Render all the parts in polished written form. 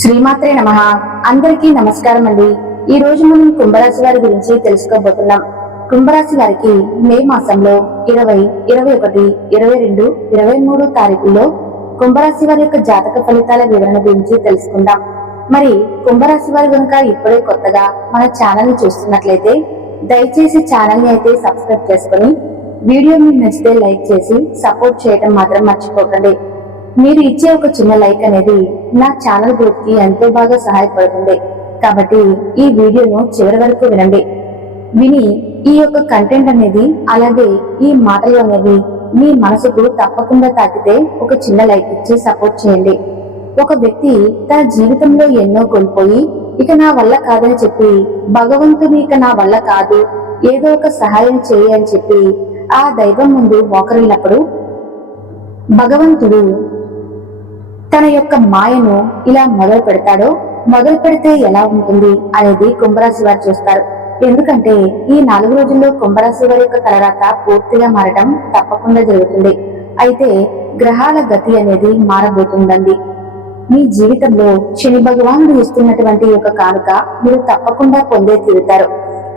శ్రీమాత్రే నమః. అందరికీ నమస్కారం అండి. ఈ రోజు మనం కుంభరాశి వారి గురించి తెలుసుకోబోతున్నాం. కుంభరాశి వారికి మే మాసంలో 20, 21, 22, 23 తారీఖుల్లో కుంభరాశి వారి యొక్క జాతక ఫలితాల వివరణ గురించి తెలుసుకుందాం. మరి కుంభరాశి వారి కనుక ఇప్పుడే కొత్తగా మన ఛానల్ ని చూస్తున్నట్లయితే దయచేసి ఛానల్ ని అయితే సబ్స్క్రైబ్ చేసుకుని వీడియో మీకు నచ్చితే లైక్ చేసి సపోర్ట్ చేయడం మాత్రం మర్చిపోకండి. మీరు ఇచ్చే ఒక చిన్న లైక్ అనేది నా ఛానల్ గ్రోత్ కి ఎంతో బాగా సహాయపడుతుంది. కాబట్టి ఈ వీడియోను చివరి వరకు వినండి. విని ఈ యొక్క కంటెంట్ అనేది అలాగే ఈ మాటలు అనేవి మీ మనసుకు తప్పకుండా తాకితే ఒక చిన్న లైక్ ఇచ్చి సపోర్ట్ చేయండి. ఒక వ్యక్తి తన జీవితంలో ఎన్నో కోల్పోయి ఇక నా వల్ల కాదని చెప్పి భగవంతుని ఇక నా వల్ల కాదు ఏదో ఒక సహాయం చేయి అని చెప్పి ఆ దైవం ముందు మోకరిల్లినప్పుడు భగవంతుడు తన యొక్క మాయను ఇలా మొదలు పెడితే ఎలా ఉంటుంది అనేది కుంభరాశి వారు చూస్తారు. ఎందుకంటే ఈ 4 రోజుల్లో కుంభరాశి వారి యొక్క తలరాత పూర్తిగా మారడం తప్పకుండా జరుగుతుంది. అయితే గ్రహాల గతి అనేది మారబోతుందండి. మీ జీవితంలో శని భగవానుడు ఇస్తున్నటువంటి ఒక కానుక మీరు తప్పకుండా పొందే తీరుతారు.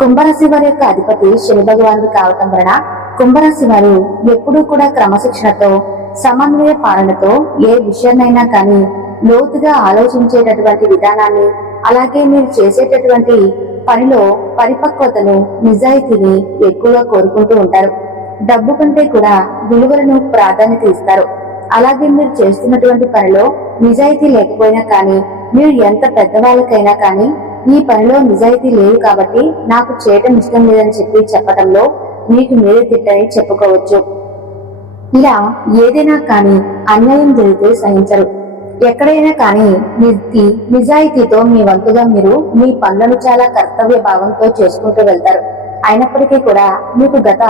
కుంభరాశి వారి యొక్క అధిపతి శని భగవానుడు కావటం వలన కుంభరాశి వారు ఎప్పుడూ కూడా క్రమశిక్షణతో సమన్వయ పాలనతో ఏ విషయాన్నైనా కానీ లోతుగా ఆలోచించేటటువంటి విధానాన్ని అలాగే మీరు చేసేటటువంటి పనిలో పరిపక్వతను నిజాయితీని ఎక్కువగా కోరుకుంటూ ఉంటారు. డబ్బు కంటే కూడా విలువలను ప్రాధాన్యత ఇస్తారు. అలాగే మీరు చేస్తున్నటువంటి పనిలో నిజాయితీ లేకపోయినా కానీ మీరు ఎంత పెద్దవాళ్ళకైనా కానీ ఈ పనిలో నిజాయితీ లేదు కాబట్టి నాకు చేయటం ఇష్టం లేదని చెప్పి చెప్పడంలో మీకు మీరే తిట్టని చెప్పుకోవచ్చు. ఇలా ఏదైనా కానీ అన్యాయం జరిగితే సహించరు. ఎక్కడైనా కానీ నిజాయితీతో మీ వంతుగా మీరు మీ పనులను చాలా కర్తవ్య భావంతో చేసుకుంటూ వెళ్తారు. అయినప్పటికీ కూడా మీకు గత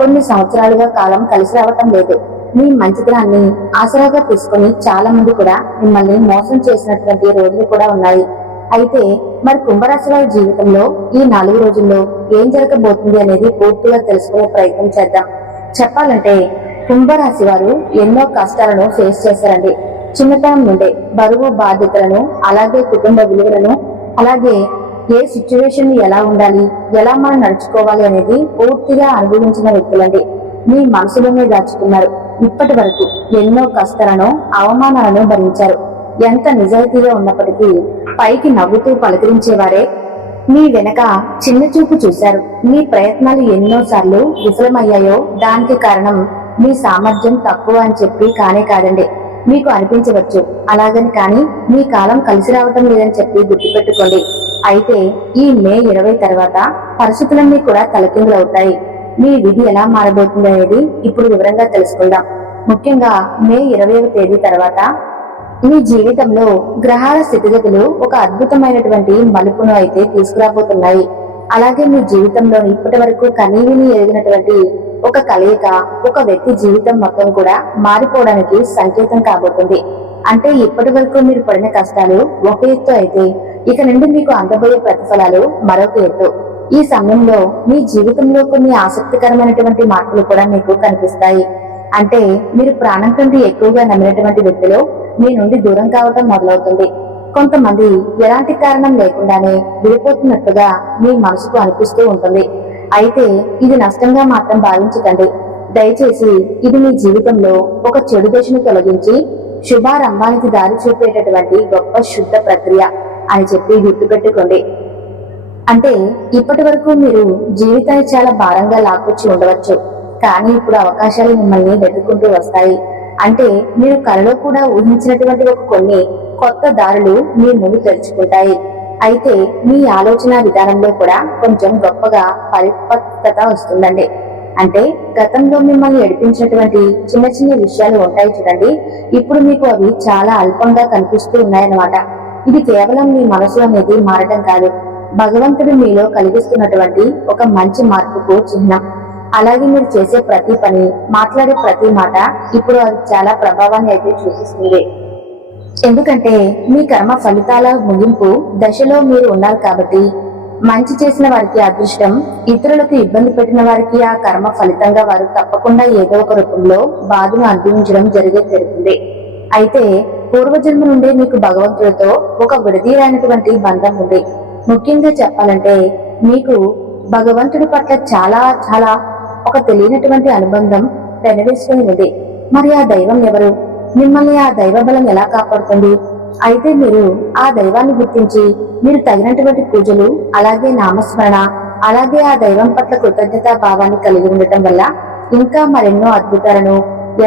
కొన్ని సంవత్సరాలుగా కాలం కలిసి రావటం లేదు. మీ మంచితనాన్ని ఆసరాగా తీసుకుని చాలా మంది కూడా మిమ్మల్ని మోసం చేసినటువంటి రోజులు కూడా ఉన్నాయి. అయితే మరి కుంభరాశి వారి జీవితంలో ఈ 4 రోజుల్లో ఏం జరగబోతుంది అనేది పూర్తిగా తెలుసుకునే ప్రయత్నం చేద్దాం. చెప్పాలంటే కుంభరాశి వారు ఎన్నో కష్టాలను ఫేస్ చేశారండి. చిన్నతనం నుండే బరువు బాధ్యతలను అలాగే కుటుంబ విలువలను అలాగే ఏ సిచ్యువేషన్ ఎలా ఉండాలి ఎలా మనం నడుచుకోవాలి అనేది పూర్తిగా అనుభవించిన వ్యక్తులండి. మీ మనసులోనే దాచుకున్నారు. ఇప్పటి వరకు ఎన్నో కష్టాలను అవమానాలను భరించారు. ఎంత నిజాయితీగా ఉన్నప్పటికీ పైకి నవ్వుతూ పలకరించేవారే మీ వెనక చిన్న చూపు చూశారు. మీ ప్రయత్నాలు ఎన్నోసార్లు విఫలమయ్యాయో దానికి కారణం మీ సామర్థ్యం తక్కువ అని చెప్పి కానే కాదండి. మీకు అనిపించవచ్చు అలాగని, కానీ మీ కాలం కలిసి రావటం లేదని చెప్పి గుర్తుపెట్టుకోండి. అయితే ఈ మే 20 తర్వాత పరిస్థితులన్నీ కూడా తలకిందులవుతాయి. మీ విధి ఎలా మారబోతుంది అనేది ఇప్పుడు వివరంగా తెలుసుకుందాం. ముఖ్యంగా మే 20వ తేదీ తర్వాత మీ జీవితంలో గ్రహాల స్థితిగతులు ఒక అద్భుతమైనటువంటి మలుపును అయితే తీసుకురాబోతున్నాయి. అలాగే మీ జీవితంలో ఇప్పటి వరకు కనీవిని ఎరిగినటువంటి ఒక కలయిక ఒక వ్యక్తి జీవితం మొత్తం కూడా మారిపోవడానికి సంకేతం కాబోతుంది. అంటే ఇప్పటి వరకు మీరు పడిన కష్టాలు ఒక ఎత్తు అయితే ఇక నుండి మీకు అందబోయే ప్రతిఫలాలు మరొక ఎత్తు. ఈ సమయంలో మీ జీవితంలో కొన్ని ఆసక్తికరమైనటువంటి మార్పులు కూడా మీకు కనిపిస్తాయి. అంటే మీరు ప్రాణం కంటే ఎక్కువగా నమ్మినటువంటి వ్యక్తులు మీ నుండి దూరం కావటం మొదలవుతుంది. కొంతమంది ఎలాంటి కారణం లేకుండానే విడిపోతున్నట్టుగా మీ మనసుకు అనిపిస్తూ ఉంటుంది. అయితే ఇది నష్టంగా మాత్రం భావించకండి. దయచేసి ఇది మీ జీవితంలో ఒక చెడు దశను తొలగించి శుభారంభానికి దారి చూపేటటువంటి గొప్ప శుద్ధ ప్రక్రియ అని చెప్పి గుర్తుపెట్టుకోండి. అంటే ఇప్పటి వరకు మీరు జీవితాన్ని చాలా భారంగా లాక్కొచ్చి ఉండవచ్చు, కానీ ఇప్పుడు అవకాశాలు మిమ్మల్ని వెతుక్కుంటూ వస్తాయి. అంటే మీరు కలలో కూడా ఊహించినటువంటి ఒక కొన్ని కొత్త దారులు మీ ముందు తెరుచుకుంటాయి. అయితే మీ ఆలోచన విధానంలో కూడా కొంచెం గొప్పగా పరిపక్వత వస్తుందండి. అంటే గతంలో మిమ్మల్ని ఏడిపించినటువంటి చిన్న చిన్న విషయాలు ఉంటాయి చూడండి, ఇప్పుడు మీకు అవి చాలా అల్పంగా కనిపిస్తూ ఉన్నాయన్నమాట. ఇది కేవలం మీ మనసు అనేది మారడం కాదు, భగవంతుడు మీలో కలిగిస్తున్నటువంటి ఒక మంచి మార్పుకు చిహ్నం. అలాగే మీరు చేసే ప్రతి పని మాట్లాడే ప్రతి మాట ఇప్పుడు అది చాలా ప్రభావాన్ని అయితే చూపిస్తుంది. ఎందుకంటే మీ కర్మ ఫలితాల ముగింపు దశలో మీరు ఉన్నారు కాబట్టి మంచి చేసిన వారికి అదృష్టం, ఇతరులకు ఇబ్బంది పెట్టిన వారికి ఆ కర్మ ఫలితంగా వారు తప్పకుండా ఏదో ఒక రూపంలో బాధను అనుభవించడం జరిగే జరుగుతుంది. అయితే పూర్వజన్మ నుండి మీకు భగవంతుడితో ఒక విడదీయనటువంటి బంధం ఉంది. ముఖ్యంగా చెప్పాలంటే మీకు భగవంతుడి పట్ల చాలా చాలా ఒక తెలియనటువంటి అనుబంధం పెనవేసుకుని ఉంది. మరి ఆ దైవం ఎవరు? మిమ్మల్ని ఆ దైవ బలం ఎలా కాపాడుతుంది? అయితే మీరు ఆ దైవాన్ని గుర్తించి మీరు తగినటువంటి పూజలు, అలాగే నామస్మరణ, అలాగే ఆ దైవం పట్ల కృతజ్ఞతా భావాన్ని కలిగి ఉండటం వల్ల ఇంకా మరెన్నో అద్భుతాలను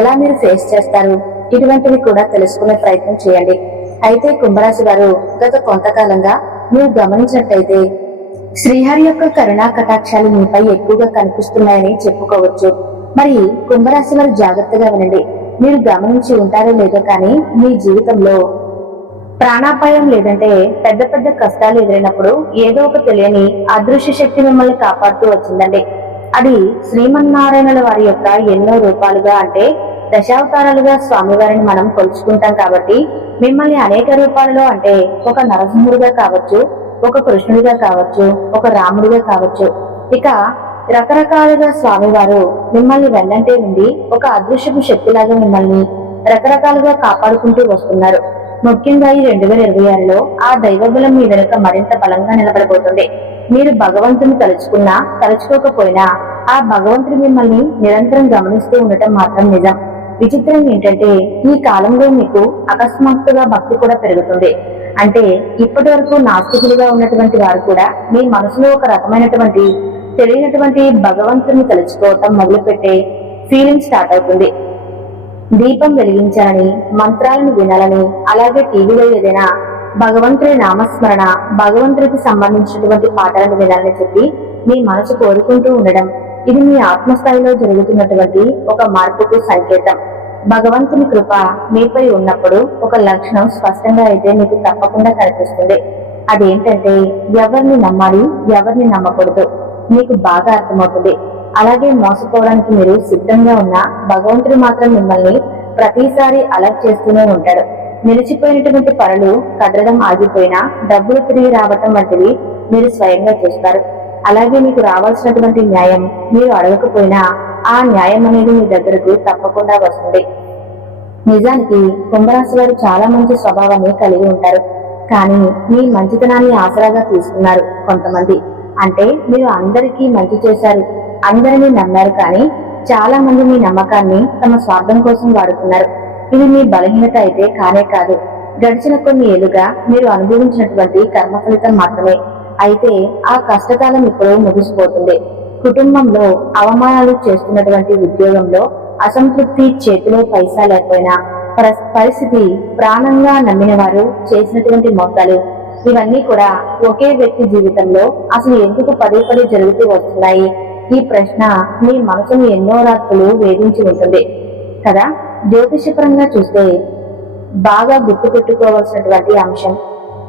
ఎలా మీరు ఫేస్ చేస్తారు, ఇటువంటివి కూడా తెలుసుకునే ప్రయత్నం చేయండి. అయితే కుంభరాశి వారు గత కొంతకాలంగా మీరు గమనించినట్టయితే శ్రీహరి యొక్క కరుణా కటాక్షాలు మీపై ఎక్కువగా కనిపిస్తున్నాయని చెప్పుకోవచ్చు. మరి కుంభరాశి వారు జాగ్రత్తగా వినండి. మీరు గమనించి ఉంటారో లేదో కానీ మీ జీవితంలో ప్రాణాపాయం లేదంటే పెద్ద పెద్ద కష్టాలు ఎదురైనప్పుడు ఏదో ఒక తెలియని అదృశ్య శక్తి మిమ్మల్ని కాపాడుతూ వచ్చిందండి. అది శ్రీమన్నారాయణుల వారి యొక్క ఎన్నో రూపాలుగా, అంటే దశావతారాలుగా స్వామివారిని మనం కొలుచుకుంటాం కాబట్టి మిమ్మల్ని అనేక రూపాలలో, అంటే ఒక నరసింహుడిగా కావచ్చు, ఒక కృష్ణుడిగా కావచ్చు, ఒక రాముడిగా కావచ్చు, ఇక రకరకాలుగా స్వామివారు మిమ్మల్ని వెన్నంటే ఉండి ఒక అదృశ్యపు శక్తిలాగా మిమ్మల్ని రకరకాలుగా కాపాడుకుంటూ వస్తున్నారు. ముఖ్యంగా ఈ 2026లో ఆ దైవబలం మీ వెనుక మరింత బలంగా నిలబడబోతుంది. మీరు భగవంతుని తలుచుకున్నా తలుచుకోకపోయినా ఆ భగవంతుడు మిమ్మల్ని నిరంతరం గమనిస్తూ ఉండటం మాత్రం నిజం. విచిత్రం ఏంటంటే ఈ కాలంలో మీకు అకస్మాత్తుగా భక్తి కూడా పెరుగుతుంది. అంటే ఇప్పటి వరకు నాస్తికులుగా ఉన్నటువంటి వారు కూడా మీ మనసులో ఒక రకమైనటువంటి తెలియనటువంటి భగవంతుని తలుచుకోవటం మొదలుపెట్టే ఫీలింగ్ స్టార్ట్ అవుతుంది. దీపం వెలిగించాలని, మంత్రాలను వినాలని, అలాగే టీవీలో ఏదైనా భగవంతుడి నామస్మరణ, భగవంతుడికి సంబంధించినటువంటి పాటలను వినాలని చెప్పి మీ మనసు కోరుకుంటూ ఉండడం, ఇది మీ ఆత్మస్థాయిలో జరుగుతున్నటువంటి ఒక మార్పుకు సంకేతం. భగవంతుని కృప మీపై ఉన్నప్పుడు ఒక లక్షణం స్పష్టంగా అయితే మీకు తప్పకుండా కనిపిస్తుంది. అదేంటంటే ఎవరిని నమ్మాలి, ఎవరిని నమ్మకూడదు మీకు బాగా అర్థమవుతుంది. అలాగే మోసపోవడానికి మీరు సిద్ధంగా ఉన్నా భగవంతుడు మాత్రం మిమ్మల్ని ప్రతిసారి అలర్ట్ చేస్తూనే ఉంటాడు. నిలిచిపోయినటువంటి పనులు కదలడం ఆగిపోయినా డబ్బులు తిరిగి రావటం వంటివి మీరు స్వయంగా చేస్తారు. అలాగే మీకు రావాల్సినటువంటి న్యాయం మీరు అడగకపోయినా ఆ న్యాయం అనేది మీ దగ్గరకు తప్పకుండా వస్తుంది. నిజానికి కుంభరాశి వారు చాలా మంచి స్వభావాన్ని కలిగి ఉంటారు. కానీ మీ మంచితనాన్ని ఆసరాగా తీసుకున్నారు కొంతమంది. అంటే మీరు అందరికీ మంచి చేశారు, అందరినీ నమ్మారు, కానీ చాలా మంది మీ నమ్మకాన్ని తమ స్వార్థం కోసం వాడుతున్నారు. ఇది మీ బలహీనత అయితే కానే కాదు, గడిచిన కొన్ని ఏళ్లుగా మీరు అనుభవించినటువంటి కర్మ ఫలితం మాత్రమే. అయితే ఆ కష్టకాలం ఇప్పుడు ముగిసిపోతుంది. కుటుంబంలో అవమానాలు చేస్తున్నటువంటి ఉద్యోగంలో అసంతృప్తి, చేతిలో పైసా లేకపోయినా పరిస్థితి, ప్రాణంగా నమ్మిన వారు చేసినటువంటి మోసాలు, ఇవన్నీ కూడా ఒకే వ్యక్తి జీవితంలో అసలు ఎందుకు పదే పదే జరుగుతూ వస్తున్నాయి? ఈ ప్రశ్న మీ మనసును ఎన్నో రాత్రులు వేధించి ఉంటుంది కదా. జ్యోతిషపరంగా చూస్తే బాగా గుర్తు పెట్టుకోవాల్సినటువంటి అంశం,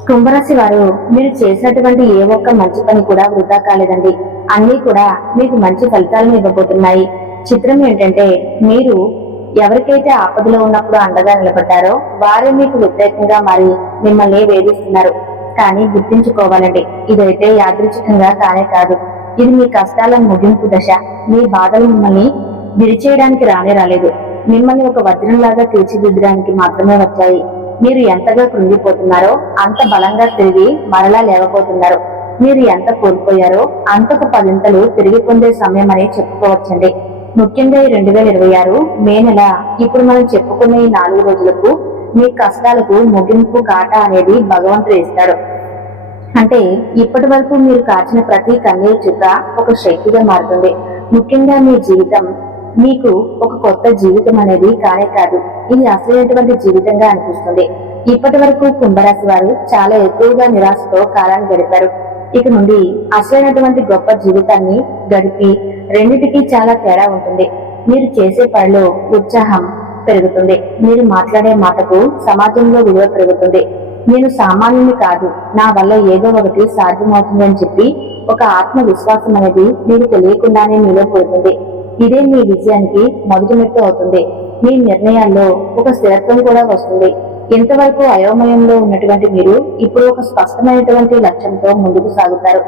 కుంభరాశి వారు మీరు చేసినటువంటి ఏ ఒక్క మంచి పని కూడా వృధా కాలేదండి. అన్నీ కూడా మీకు మంచి ఫలితాలను ఇవ్వబోతున్నాయి. చిత్రం ఏంటంటే మీరు ఎవరికైతే ఆపదలో ఉన్నప్పుడు అండగా నిలబడ్డారో వారే మీకు వ్యతిరేకంగా మారి మిమ్మల్ని వేధిస్తున్నారు. కానీ గుర్తించుకోవాలండి, ఇదైతే యాదృచ్ఛికంగా కానే కాదు. ఇది మీ కష్టాల ముగింపు దశ. మీ బాధలు మిమ్మల్ని విరిచేయడానికి రాలేదు, మిమ్మల్ని ఒక వజ్రంలాగా తీర్చిదిద్దడానికి మాత్రమే వచ్చాయి. మీరు ఎంతగా కృంగిపోతున్నారో అంత బలంగా తిరిగి మరలా లేవబోతున్నారు. మీరు ఎంత కోల్పోయారో అంతకు 10 తిరిగి పొందే సమయం అని చెప్పుకోవచ్చండి. ముఖ్యంగా ఈ 2026 మే నెల, ఇప్పుడు మనం చెప్పుకున్న ఈ 4 రోజులకు మీ కష్టాలకు ముగింపు కాట అనేది భగవంతుడు ఇస్తాడు. అంటే ఇప్పటి వరకు మీరు కాచిన ప్రతి కన్నీరు చుక్క ఒక శక్తిగా మారుతుంది. ముఖ్యంగా మీ జీవితం మీకు ఒక కొత్త జీవితం అనేది కానే కాదు, ఇది అసలైనటువంటి జీవితంగా అనిపిస్తుంది. ఇప్పటి వరకు కుంభరాశి వారు చాలా ఎక్కువగా నిరాశతో కాలాన్ని గడిపారు. ఇక నుండి అసలైనటువంటి గొప్ప జీవితాన్ని గడిపి రెండిటికి చాలా తేడా ఉంటుంది. మీరు చేసే పనిలో ఉత్సాహం పెరుగుతుంది. మీరు మాట్లాడే మాటకు సమాజంలో విలువ పెరుగుతుంది. నేను సామాన్యుని కాదు, నా వల్ల ఏదో ఒకటి సాధ్యమవుతుందని చెప్పి ఒక ఆత్మవిశ్వాసం అనేది మీకు తెలియకుండానే మీలో పుడుతుంది. ఇదే మీ విజయానికి మొదటి మెట్టు అవుతుంది. మీ నిర్ణయాల్లో ఒక స్థిరత్వం కూడా వస్తుంది. ఇంతవరకు అయోమయంలో ఉన్నటువంటి మీరు ఇప్పుడు ఒక స్పష్టమైనటువంటి లక్ష్యంతో ముందుకు సాగుతారు.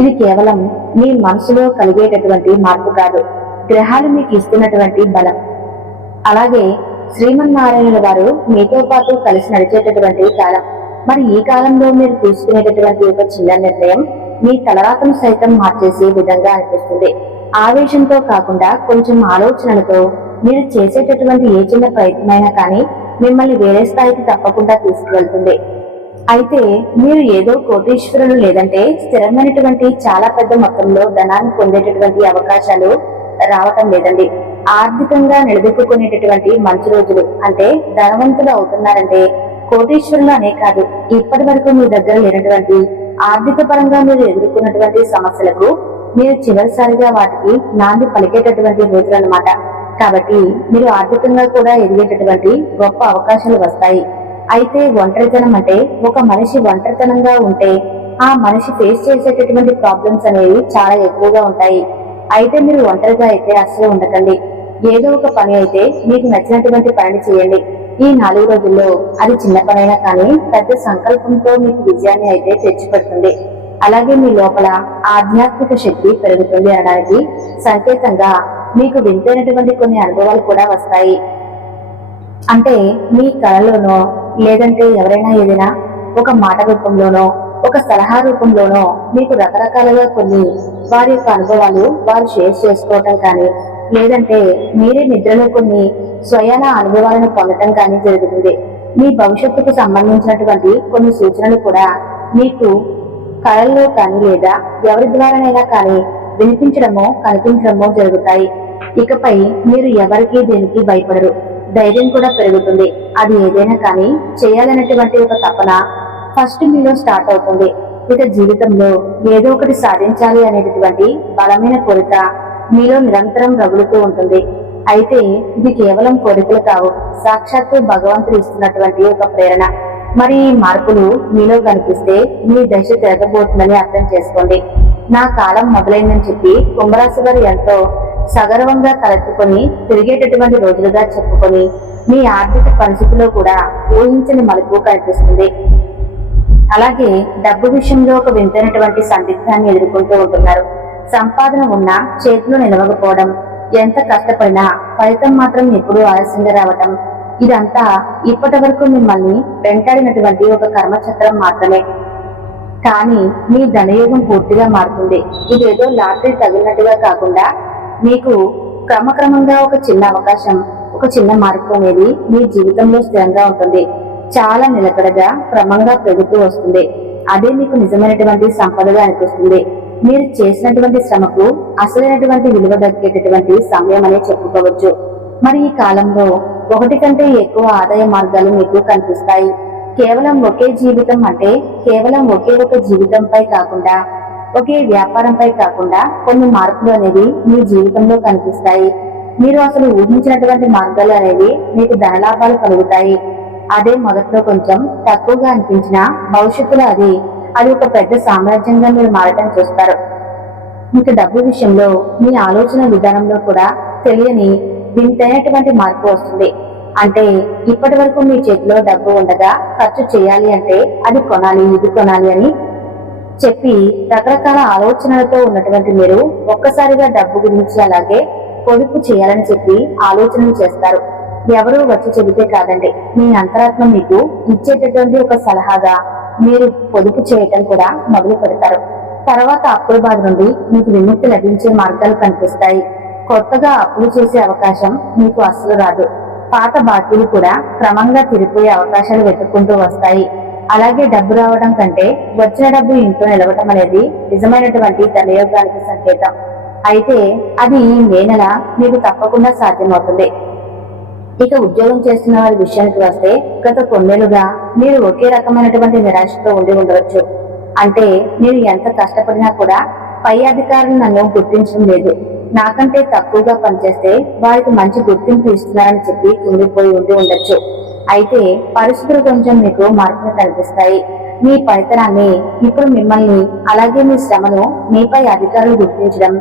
ఇది కేవలం మీ మనసులో కలిగేటటువంటి మార్పు కాదు, గ్రహాలు మీకు ఇస్తున్నటువంటి బలం. అలాగే శ్రీమన్నారాయణుల వారు మీతో పాటు కలిసి నడిచేటటువంటి కాలం. మరి ఈ కాలంలో మీరు తీసుకునేటటువంటి ఒక చిన్న నిర్ణయం మీ తలరాతను సైతం మార్చేసే విధంగా అనిపిస్తుంది. ఆవేశంతో కాకుండా కొంచెం ఆలోచనలతో మీరు చేసేటటువంటి ఏ చిన్న ప్రయత్నమైనా కానీ మిమ్మల్ని వేరే స్థాయికి తప్పకుండా తీసుకువెళ్తుంది. అయితే మీరు ఏదో కోటీశ్వరులు లేదంటే స్థిరమైనటువంటి చాలా పెద్ద మొత్తంలో ధనాన్ని పొందేటటువంటి అవకాశాలు రావటం లేదండి. ఆర్థికంగా నిలదొక్కునేటటువంటి మంచి రోజులు, అంటే ధనవంతులు అవుతున్నారంటే కోటీశ్వరులు అనే కాదు, ఇప్పటి వరకు మీ దగ్గర లేనటువంటి ఆర్థిక పరంగా మీరు ఎదుర్కొన్నటువంటి సమస్యలకు మీరు చివరిసారిగా వాటికి నాంది పలికేటటువంటి రోజులు అన్నమాట. కాబట్టి మీరు ఆర్థికంగా కూడా ఎదిగేటటువంటి గొప్ప అవకాశాలు వస్తాయి. అయితే ఒంటరితనం అంటే ఒక మనిషి ఒంటరితనంగా ఉంటే ఆ మనిషి ఫేస్ చేసేటటువంటి ప్రాబ్లమ్స్ అనేవి చాలా ఎక్కువగా ఉంటాయి. అయితే మీరు ఒంటరిగా అయితే అస్సలు ఉండకండి. ఏదో ఒక పని అయితే మీకు నచ్చినటువంటి పనిని చేయండి. ఈ 4 రోజుల్లో అది చిన్న పనైనా కానీ పెద్ద సంకల్పంతో మీకు విజయాన్ని అయితే తెచ్చిపెడుతుంది. అలాగే మీ లోపల ఆధ్యాత్మిక శక్తి పెరుగుతుంది అనడానికి సంకేతంగా మీకు వింతైనటువంటి కొన్ని అనుభవాలు కూడా వస్తాయి. అంటే మీ కళలోనో లేదంటే ఎవరైనా ఏదైనా ఒక మాట రూపంలోనో ఒక సలహా రూపంలోనో మీకు రకరకాలుగా కొన్ని వారి యొక్క అనుభవాలు వారు షేర్ చేసుకోవటం కానీ, లేదంటే మీరే నిద్రలో కొన్ని స్వయాన అనుభవాలను పొందటం కానీ జరుగుతుంది. మీ భవిష్యత్తుకు సంబంధించినటువంటి కొన్ని సూచనలు కూడా మీకు కళల్లో కానీ లేదా ఎవరి ద్వారానైనా కానీ వినిపించడమో కనిపించడమో జరుగుతాయి. ఇకపై మీరు ఎవరికి దేనికి భయపడరు, ధైర్యం కూడా పెరుగుతుంది. అది ఏదైనా కానీ చేయాలనేటువంటి ఒక తపన ఫస్ట్ మీలో స్టార్ట్ అవుతుంది. ఇక జీవితంలో ఏదో ఒకటి సాధించాలి అనేటటువంటి బలమైన కోరిక మీలో నిరంతరం రగులుతూ ఉంటుంది. అయితే ఇది కేవలం కోరికలు కావు, సాక్షాత్తు భగవంతుడు ఇస్తున్నటువంటి ఒక ప్రేరణ. మరి ఈ మార్పులు మీలో కనిపిస్తే మీ దశ తిరగబోతుందని అర్థం చేసుకోండి. నా కాలం మొదలైందని చెప్పి కుంభరాశి వారు ఎంతో సగర్వంగా తలెత్తుకొని తిరిగేటటువంటి రోజులుగా చెప్పుకొని మీ ఆర్థిక పరిస్థితిలో కూడా ఊహించని మలుపు కనిపిస్తుంది. అలాగే డబ్బు విషయంలో ఒక వింతైనటువంటి సందిగ్ధాన్ని ఎదుర్కొంటూ ఉంటున్నారు. సంపాదన ఉన్నా చేతిలో నిలవకపోవడం, ఎంత కష్టపడినా ఫలితం మాత్రం ఎప్పుడూ ఆలస్యంగా రావటం, ఇదంతా ఇప్పటి వరకు మిమ్మల్ని వెంటాడినటువంటి ఒక కర్మచక్రం మాత్రమే. కానీ మీ ధనయోగం పూర్తిగా మారుతుంది. ఇదేదో లాటరీ తగిలినట్టుగా కాకుండా మీకు క్రమక్రమంగా ఒక చిన్న అవకాశం, ఒక చిన్న మార్పు అనేది మీ జీవితంలో స్థిరంగా ఉంటుంది. చాలా నిలకడగా క్రమంగా పెరుగుతూ వస్తుంది. అదే మీకు నిజమైనటువంటి సంపదగా అనిపిస్తుంది. మీరు చేసినటువంటి శ్రమకు అసలైనటువంటి విలువ దక్కేటటువంటి సమయం అనే చెప్పుకోవచ్చు. మరి ఈ కాలంలో 1 కంటే ఎక్కువ ఆదాయ మార్గాలు మీకు కనిపిస్తాయి. కేవలం ఒకే జీవితం అంటే కేవలం ఒకే ఒక జీవితంపై కాకుండా, ఒకే వ్యాపారంపై కాకుండా కొన్ని మార్పులు అనేవి మీ జీవితంలో కనిపిస్తాయి. మీరు అసలు ఊహించినటువంటి మార్గాలు అనేవి మీకు ధనలాభాలు కలుగుతాయి. అదే మొదట్లో కొంచెం తక్కువగా అనిపించినా భవిష్యత్తులో అది ఒక పెద్ద సామ్రాజ్యంగా మీరు మారటం చూస్తారు. మీకు డబ్బు విషయంలో మీ ఆలోచన విధానంలో కూడా తెలియని వింతైనటువంటి మార్పు వస్తుంది. అంటే ఇప్పటి వరకు మీ చేతిలో డబ్బు ఉండగా ఖర్చు చేయాలి అంటే అది కొనాలి, ఇది కొనాలి అని చెప్పి రకరకాల ఆలోచనలతో ఉన్నటువంటి మీరు ఒక్కసారిగా డబ్బు గురించి అలాగే పొదుపు చేయాలని చెప్పి ఆలోచనలు చేస్తారు. ఎవరూ వచ్చి చెబితే కాదండి, మీ అంతరాత్మ మీకు ఇచ్చేటటువంటి ఒక సలహాగా మీరు పొదుపు చేయటం కూడా మొదలు పెడతారు. తర్వాత అప్పుల బాధ నుండి మీకు విముక్తి లభించే మార్గాలు కనిపిస్తాయి. కొత్తగా అప్పులు చేసే అవకాశం మీకు అస్సలు రాదు. పాత బాకీలు కూడా క్రమంగా తిరిగిపోయే అవకాశాలు వెతుక్కుంటూ వస్తాయి. అలాగే డబ్బు రావడం కంటే వచ్చిన డబ్బు ఇంట్లో నిలవటం అనేది నిజమైనటువంటి ధనయోగానికి సంకేతం. అయితే అది ఈ మే నెల మీకు తప్పకుండా సాధ్యమవుతుంది. ఇక ఉద్యోగం చేస్తున్న వారి విషయానికి వస్తే గత కొన్నేళ్లుగా మీరు ఒకే రకమైనటువంటి నిరాశతో ఉండి ఉండవచ్చు. అంటే మీరు ఎంత కష్టపడినా కూడా పై అధికారులు నన్ను గుర్తించడం లేదు, నాకంటే తక్కువగా పనిచేస్తే వారికి మంచి గుర్తింపు ఇస్తున్నారని చెప్పి కుంగిపోయి ఉండి ఉండొచ్చు. అయితే పరిస్థితులు కొంచెం మీకు మార్పులు కనిపిస్తాయి. మీ పనితనాన్ని ఇప్పుడు మిమ్మల్ని అలాగే మీ శ్రమను మీపై అధికారులు గుర్తించడం,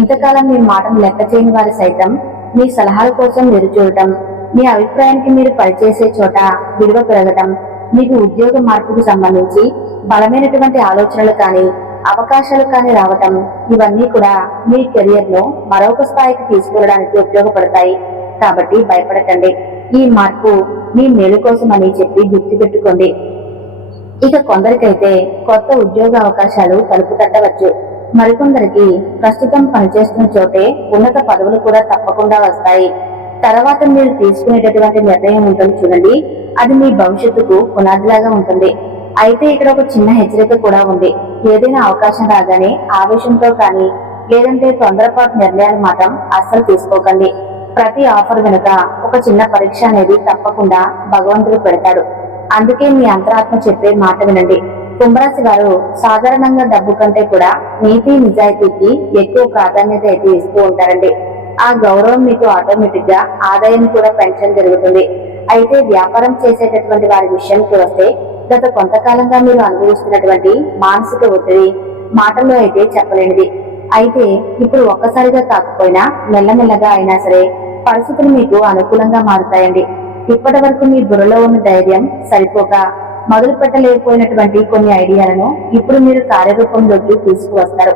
ఇంతకాలం మీ మాటను లెక్క చేయని వారు సైతం మీ సలహాల కోసం ఎదురుచూడటం, మీ అభిప్రాయానికి మీరు పనిచేసే చోట విలువ పెరగటం, మీకు ఉద్యోగ మార్పుకు సంబంధించి బలమైనటువంటి ఆలోచనలు కానీ అవకాశాలు కానీ రావటం, ఇవన్నీ కూడా మీ కెరియర్ లో మరొక స్థాయికి తీసుకెళ్లడానికి ఉపయోగపడతాయి. కాబట్టి భయపడకండి. ఈ మార్పు మీ మేలు కోసం అని చెప్పి గుర్తుపెట్టుకోండి. ఇక కొందరికైతే కొత్త ఉద్యోగ అవకాశాలు తలుపు తట్టవచ్చు. మరికొందరికి ప్రస్తుతం పనిచేస్తున్న చోటే ఉన్నత పదవులు కూడా తప్పకుండా వస్తాయి. తర్వాత మీరు తీసుకునేటటువంటి నిర్ణయం ఉంటుంది చూడండి, అది మీ భవిష్యత్తుకు పునాదిలాగా ఉంటుంది. అయితే ఇక్కడ ఒక చిన్న హెచ్చరిక కూడా ఉంది. ఏదైనా అవకాశం రాగానే ఆవేశంతో కానీ లేదంటే తొందరపాటు నిర్ణయాలు మాత్రం అస్సలు తీసుకోకండి. ప్రతి ఆఫర్ వెనుక ఒక చిన్న పరీక్ష అనేది తప్పకుండా భగవంతుడు పెడతాడు. అందుకే మీ అంతరాత్మ చెప్పే మాట వినండి. కుంభరాశి వారు సాధారణంగా డబ్బు కంటే కూడా నీతి నిజాయితీకి ఎక్కువ ప్రాధాన్యత అయితే ఇస్తూ ఉంటారండి. ఆ గౌరవం మీకు ఆటోమేటిక్ గా ఆదాయం కూడా పెంచడం జరుగుతుంది. అయితే వ్యాపారం చేసేటటువంటి వారి విషయానికి వస్తే గత కొంతకాలంగా మీరు అనుభవిస్తున్నటువంటి మానసిక ఒత్తిడి మాటల్లో అయితే చెప్పలేనిది. అయితే ఇప్పుడు ఒక్కసారిగా కాకపోయినా మెల్లమెల్లగా అయినా సరే పరిస్థితులు మీకు అనుకూలంగా మారుతాయండి. ఇప్పటి వరకు మీ బుర్రలో ఉన్న ధైర్యం సరిపోక మొదలు పెట్టలేకపోయినటువంటి కొన్ని ఐడియాలను ఇప్పుడు మీరు కార్యరూపంలోకి తీసుకువస్తారు.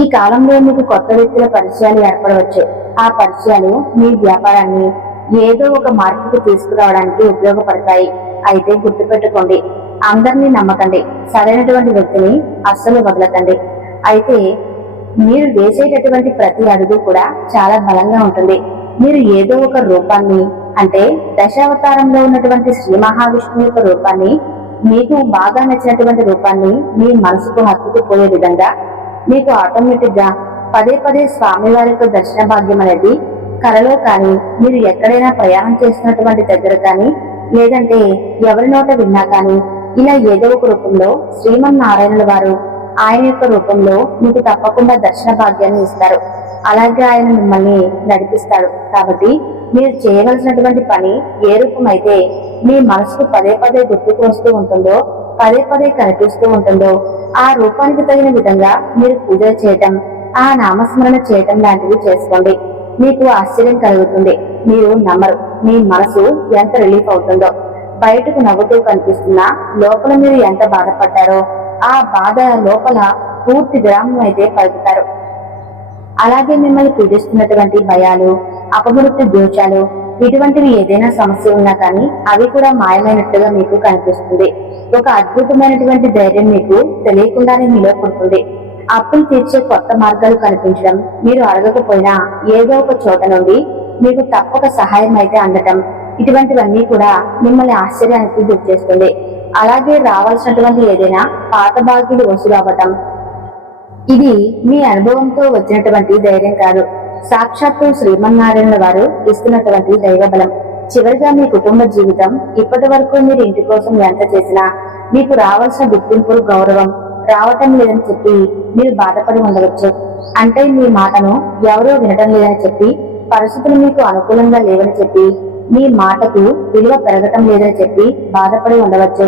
ఈ కాలంలో మీకు కొత్త వ్యక్తుల పరిచయాలు ఏర్పడవచ్చు. ఆ పరిచయాలు మీ వ్యాపారాన్ని ఏదో ఒక మార్పుకు తీసుకురావడానికి ఉపయోగపడతాయి. అయితే గుర్తుపెట్టుకోండి, అందరినీ నమ్మకండి, సరైనటువంటి వ్యక్తిని అస్సలు వదలకండి. అయితే మీరు వేసేటటువంటి ప్రతి అడుగు కూడా చాలా బలంగా ఉంటుంది. మీరు ఏదో ఒక రూపాన్ని, అంటే దశావతారంలో ఉన్నటువంటి శ్రీ మహావిష్ణువు యొక్క రూపాన్ని, మీకు బాగా నచ్చినటువంటి రూపాన్ని మీ మనసుకు హత్తుకుపోయే విధంగా మీకు ఆటోమేటిక్ గా పదే పదే స్వామివారి యొక్క దర్శన భాగ్యం అనేది కలలో కానీ, మీరు ఎక్కడైనా ప్రయాణం చేస్తున్నటువంటి దగ్గర కానీ, లేదంటే ఎవరి నోట విన్నా కానీ, ఇలా ఏదో ఒక రూపంలో శ్రీమన్నారాయణుల వారు ఆయన యొక్క రూపంలో మీకు తప్పకుండా దర్శన భాగ్యాన్ని ఇస్తారు. అలాగే ఆయన మిమ్మల్ని నడిపిస్తాడు. కాబట్టి మీరు చేయవలసినటువంటి పని ఏ రూపమైతే మీ మనసుకు పదే పదే గుర్తుకు వస్తూ ఉంటుందో, పదే పదే కనిపిస్తూ ఉంటుందో, ఆ రూపానికి తగిన విధంగా మీరు పూజ చేయటం, ఆ నామస్మరణ చేయటం లాంటివి చేసుకోండి. మీకు ఆశ్చర్యం కలుగుతుంది. మీరు నమ్మరు, మీ మనసు ఎంత రిలీఫ్ అవుతుందో. బయటకు నవ్వుతూ కనిపిస్తున్నా లోపల మీరు ఎంత బాధపడ్డారో ఆ బాధ లోపల పూర్తి విరామం అయితే పలుకుతారు. అలాగే మిమ్మల్ని పీడిస్తున్నటువంటి భయాలు, అపమృత్యు దోషాలు, ఇటువంటివి ఏదైనా సమస్య ఉన్నా కానీ అవి కూడా మాయమైనట్టుగా మీకు కనిపిస్తుంది. ఒక అద్భుతమైనటువంటి ధైర్యం మీకు తెలియకుండానే మీలో పుడుతుంది. అప్పులు తీర్చే కొత్త మార్గాలు కనిపించడం, మీరు అడగకపోయినా ఏదో ఒక చోట నుండి మీకు తప్పక సహాయం అయితే అందటం, ఇటువంటివన్నీ కూడా మిమ్మల్ని ఆశ్చర్యానికి గుర్తిస్తుంది. అలాగే రావాల్సినటువంటి ఏదైనా పాత బాకీలు వసూలు అవ్వటం, ఇది మీ అనుభవంతో వచ్చినటువంటి ధైర్యం కాదు, సాక్షాత్తు శ్రీమన్నారాయణ వారు ఇస్తున్నటువంటి దైవ బలం. చివరిగా మీ కుటుంబ జీవితం, ఇప్పటి వరకు మీరు ఇంటి కోసం ఎంత చేసినా మీకు రావాల్సిన గుర్తింపు, గౌరవం రావటం లేదని చెప్పి మీరు బాధపడి ఉండవచ్చు. అంటే మీ మాటను ఎవరూ వినటం లేదని చెప్పి, పరిస్థితులు మీకు అనుకూలంగా లేవని చెప్పి, మీ మాటకు విలువ పెరగటం లేదని చెప్పి బాధపడి ఉండవచ్చు.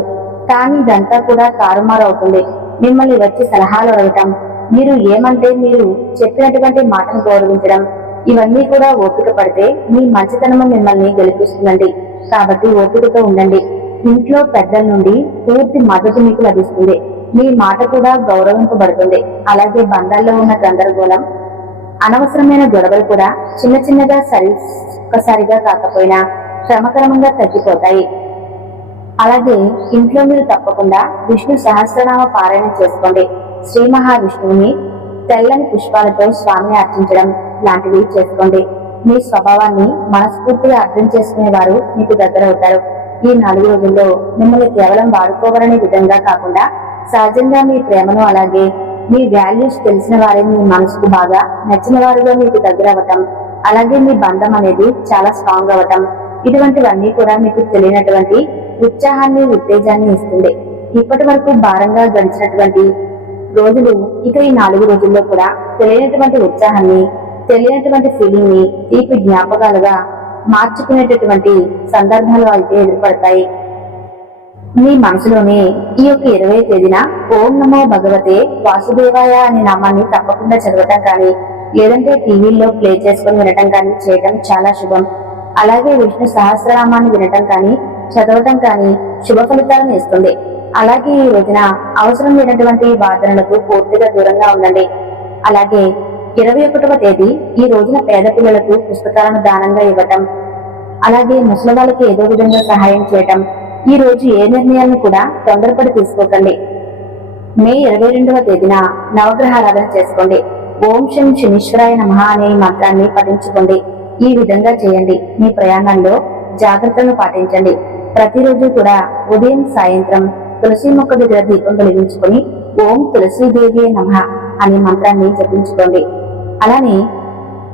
కానీ ఇదంతా కూడా తారుమారు అవుతుంది. మిమ్మల్ని వచ్చి సలహాలు అడగటం, మీరు ఏమంటే మీరు చెప్పినటువంటి మాటను గౌరవించడం, ఇవన్నీ కూడా ఓపిక పడితే మీ మంచితనము మిమ్మల్ని గెలిపిస్తుందండి. కాబట్టి ఓపికతో ఉండండి. ఇంట్లో పెద్దల నుండి పూర్తి మద్దతు మీకు లభిస్తుంది. మీ మాట కూడా గౌరవింపబడుతుంది. అలాగే బంధాల్లో ఉన్న గందరగోళం, అనవసరమైన గొడవలు కూడా చిన్న చిన్నగా ఒక్కసారిగా కాకపోయినా క్రమక్రమంగా తగ్గిపోతాయి. అలాగే ఇంట్లో మీరు తప్పకుండా విష్ణు సహస్రనామ పారాయణ చేసుకోండి. శ్రీ మహావిష్ణువుని తెల్లని పుష్పాలతో స్వామిని అర్చించడం లాంటివి చేసుకోండి. మీ స్వభావాన్ని మనస్ఫూర్తిగా అర్థం చేసుకునే వారు మీకు దగ్గరవుతారు. ఈ 4 రోజుల్లో మిమ్మల్ని కేవలం వాడుకోవాలనే విధంగా కాకుండా సహజంగా మీ ప్రేమను, అలాగే మీ వాల్యూస్ తెలిసిన వారే మీ మనసుకు బాగా నచ్చిన వారుగా మీకు దగ్గర అవ్వటం, అలాగే మీ బంధం అనేది చాలా స్ట్రాంగ్ అవ్వటం, ఇటువంటివన్నీ కూడా మీకు తెలియనటువంటి ఉత్సాహాన్ని, ఉత్తేజాన్ని ఇస్తుంది. ఇప్పటి వరకు భారంగా గడిచినటువంటి రోజులు ఇక ఈ 4 రోజుల్లో కూడా తెలియనటువంటి ఉత్సాహాన్ని, తెలియనటువంటి ఫీలింగ్ ని తీపి జ్ఞాపకాలుగా మార్చుకునేటటువంటి సందర్భాలు అయితే ఎదురుపడతాయి. మీ మనసులోనే ఈ యొక్క 20వ తేదీన ఓం నమో భగవతే వాసుదేవాయ అనే నామాన్ని తప్పకుండా చదవటం కానీ, లేదంటే టీవీల్లో ప్లే చేసుకుని వినటం కానీ చేయటం చాలా శుభం. అలాగే విష్ణు సహస్రనామాన్ని వినటం కానీ, చదవటం కానీ శుభ ఫలితాలను ఇస్తుంది. అలాగే ఈ రోజున అవసరం లేనటువంటి వాదనలకు పూర్తిగా దూరంగా ఉండండి. అలాగే 21వ తేదీ ఈ రోజున పేద పిల్లలకు పుస్తకాలను దానంగా ఇవ్వటం, అలాగే ముసలి వాళ్ళకి ఏదో విధంగా సహాయం చేయటం. ఈ రోజు ఏ నిర్ణయాలను కూడా తొందరపడి తీసుకోకండి. మే 22వ తేదీన నవగ్రహారాధన చేసుకోండి. ఓం శం శనీశ్వరాయ నమః అనే మంత్రాన్ని పఠించుకోండి. ఈ విధంగా చేయండి. మీ ప్రయాణంలో జాగ్రత్తలను పాటించండి. ప్రతిరోజు కూడా ఉదయం సాయంత్రం తులసి మొక్క దగ్గర దీపం వెలిగించుకొని ఓం తులసీదేవి నమః అనే మంత్రాన్ని జపించుకోండి. అలానే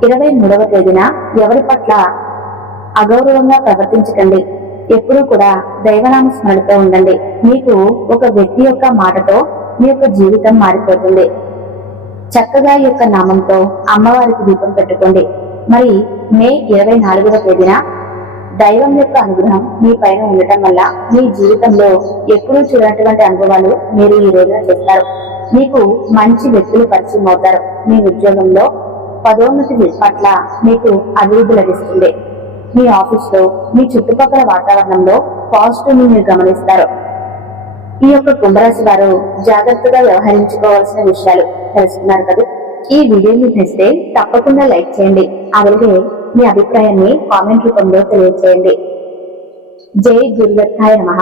23వ తేదీన ఎవరి పట్ల అగౌరవంగా ప్రవర్తించకండి. ఎప్పుడూ కూడా దైవనామ స్మరణతో ఉండండి. మీకు ఒక వ్యక్తి యొక్క మాటతో మీ యొక్క జీవితం మారిపోతుంది. చక్కగా ఈ యొక్క నామంతో అమ్మవారికి దీపం పెట్టుకోండి. మరి మే 24వ తేదీన దైవం యొక్క అనుగ్రహం మీ పైన ఉండటం వల్ల మీ జీవితంలో ఎప్పుడూ చూడనటువంటి అనుభవాలు మీరు ఈ రోజున చేస్తారు. మీకు మంచి వ్యక్తులు పరిచయం అవుతారు. మీ ఉద్యోగంలో పదోన్నతి పట్ల మీకు అభివృద్ధి లభిస్తుంది. మీ ఆఫీస్లో మీ చుట్టుపక్కల వాతావరణంలో పాజిటివ్ ని మీరు గమనిస్తారు. ఈ యొక్క కుంభరాశి వారు జాగ్రత్తగా వ్యవహరించుకోవాల్సిన విషయాలు తెలుసుకున్నారు కదా. ఈ వీడియో మీకు నచ్చితే తప్పకుండా లైక్ చేయండి. అలాగే మీ అభిప్రాయాన్ని కామెంట్ రూపంలో తెలియజేయండి. జై గురుదత్తాయ నమః.